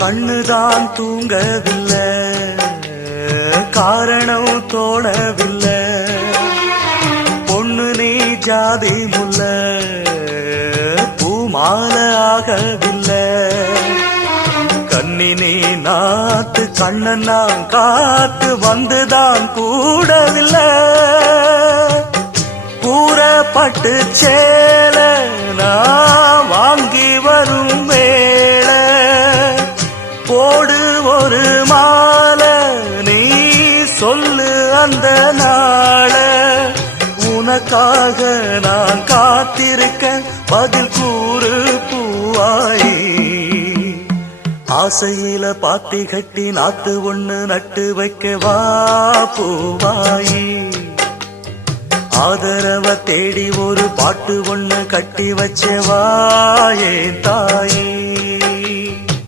கண்ணுதான் தூங்கவில்லை, காரணம் தோணவில்லை. பொண்ணு நீ ஜாதி முல்ல, பூமால ஆகவில்லை. கண்ணி நீ நாத்து, கண்ணன் நான் காத்து வந்துதான் கூடவில்லை. கூறப்பட்டு சேல நான் வாங்கி வரும் வேள, போடு ஒரு மாலை நீ சொல்லு அந்த நாள. உனக்காக நான் காத்திருக்க பதில் கூறு பூவாயி. ஆசையில பாத்தி கட்டி நாத்து ஒண்ணு நட்டு வைக்க வா பூவாயி. ஆதரவ தேடி ஒரு பாட்டு ஒண்ணு கட்டி வச்ச வா என் தாயே.